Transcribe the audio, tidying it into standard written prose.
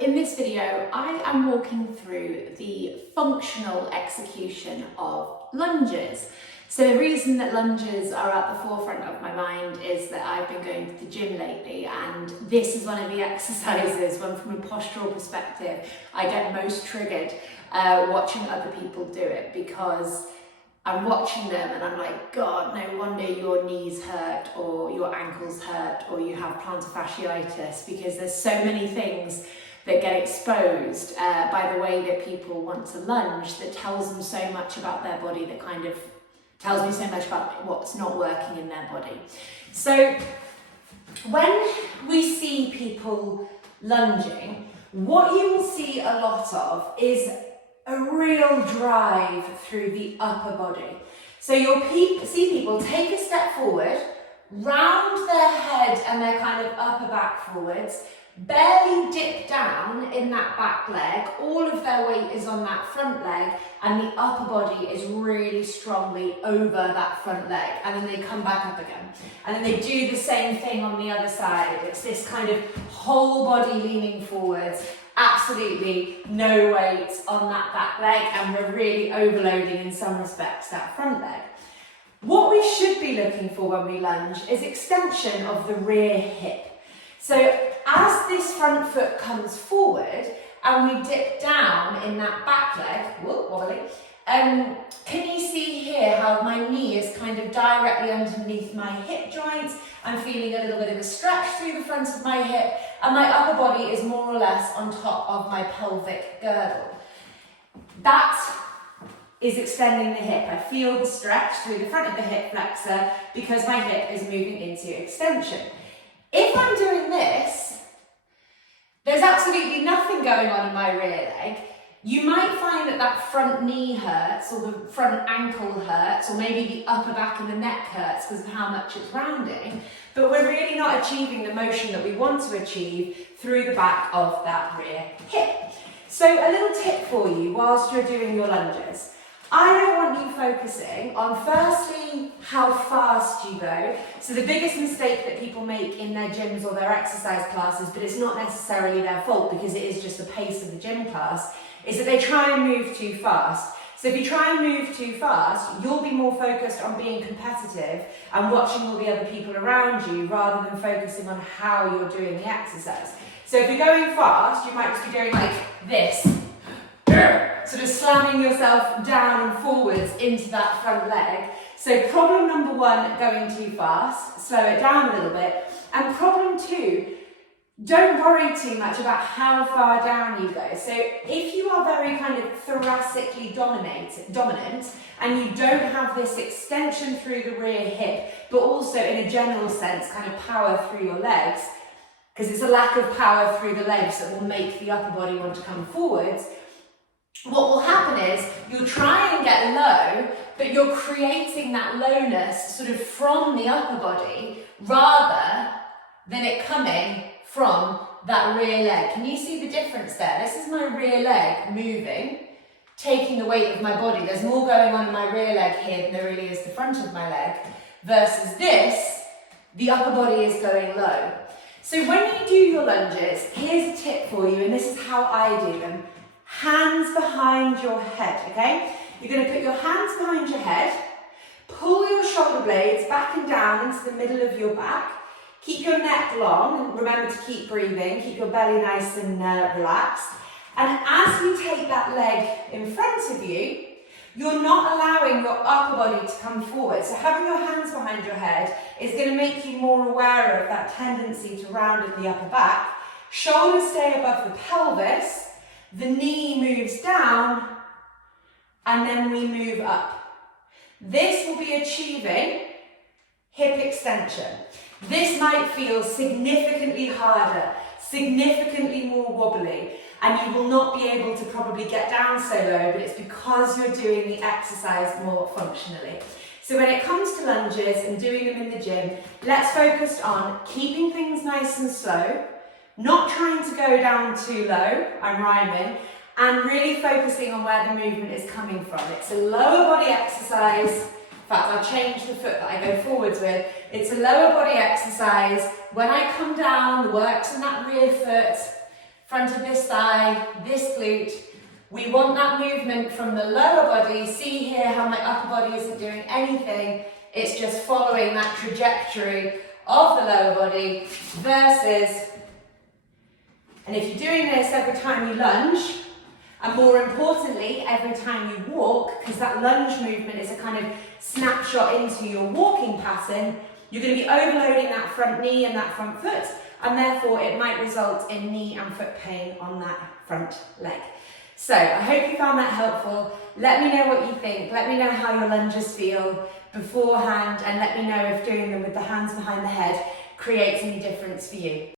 in this video, I am walking through the functional execution of lunges. So the reason that lunges are at the forefront of my mind is that I've been going to the gym lately, and this is one of the exercises when from a postural perspective I get most triggered watching other people do it, because I'm watching them and I'm like, God, no wonder your knees hurt or your ankles hurt or you have plantar fasciitis, because there's so many things that get exposed by the way that people want to lunge that tells them so much about their body, that kind of tells me so much about what's not working in their body. So when we see people lunging, what you will see a lot of is a real drive through the upper body. So you'll see people take a step forward, round their head and their kind of upper back forwards, barely dip down in that back leg, all of their weight is on that front leg, and the upper body is really strongly over that front leg, and then they come back up again. And then they do the same thing on the other side. It's this kind of whole body leaning forwards, absolutely no weight on that back leg, and we're really overloading in some respects that front leg. What we should be looking for when we lunge is extension of the rear hip. So as this front foot comes forward and we dip down in that back leg, wobbly, can you see here how my knee is kind of directly underneath my hip joint? I'm feeling a little bit of a stretch through the front of my hip, and my upper body is more or less on top of my pelvic girdle. That is extending the hip. I feel the stretch through the front of the hip flexor because my hip is moving into extension. If I'm doing this, there's absolutely nothing going on in my rear leg. You might find that that front knee hurts, or the front ankle hurts, or maybe the upper back and the neck hurts because of how much it's rounding, but we're really not achieving the motion that we want to achieve through the back of that rear hip. So a little tip for you whilst you're doing your lunges. I don't want you focusing on, firstly, how fast you go. So the biggest mistake that people make in their gyms or their exercise classes, but it's not necessarily their fault because it is just the pace of the gym class, is that they try and move too fast. So if you try and move too fast, you'll be more focused on being competitive and watching all the other people around you rather than focusing on how you're doing the exercise. So if you're going fast, you might just be going like this, sort of slamming yourself down and forwards into that front leg. So problem number one, going too fast, slow it down a little bit. And problem two, don't worry too much about how far down you go. So if you are very kind of thoracically dominant and you don't have this extension through the rear hip, but also in a general sense kind of power through your legs, because it's a lack of power through the legs that will make the upper body want to come forwards, what will happen is you'll try and get low, but you're creating that lowness sort of from the upper body rather than it coming from that rear leg. Can you see the difference there? This is my rear leg moving, taking the weight of my body. There's more going on in my rear leg here than there really is the front of my leg. Versus this, the upper body is going low. So when you do your lunges, here's a tip for you, and this is how I do them. Hands behind your head, okay? You're going to put your hands behind your head, pull your shoulder blades back and down into the middle of your back, keep your neck long, and remember to keep breathing, keep your belly nice and relaxed. And as you take that leg in front of you, you're not allowing your upper body to come forward. So having your hands behind your head is going to make you more aware of that tendency to round in the upper back. Shoulders stay above the pelvis. The knee moves down, and then we move up. This will be achieving hip extension. This might feel significantly harder, significantly more wobbly, and you will not be able to probably get down so low, but it's because you're doing the exercise more functionally. So when it comes to lunges and doing them in the gym, let's focus on keeping things nice and slow, not trying to go down too low, I'm rhyming, and really focusing on where the movement is coming from. It's a lower body exercise. In fact, I'll change the foot that I go forwards with. It's a lower body exercise. When I come down, the work's in that rear foot. front of this thigh, this glute. We want that movement from the lower body. See here how my upper body isn't doing anything. It's just following that trajectory of the lower body versus, and if you're doing this every time you lunge, and more importantly, every time you walk, because that lunge movement is a kind of snapshot into your walking pattern, you're going to be overloading that front knee and that front foot, and therefore it might result in knee and foot pain on that front leg. So I hope you found that helpful. Let me know what you think. Let me know how your lunges feel beforehand, and let me know if doing them with the hands behind the head creates any difference for you.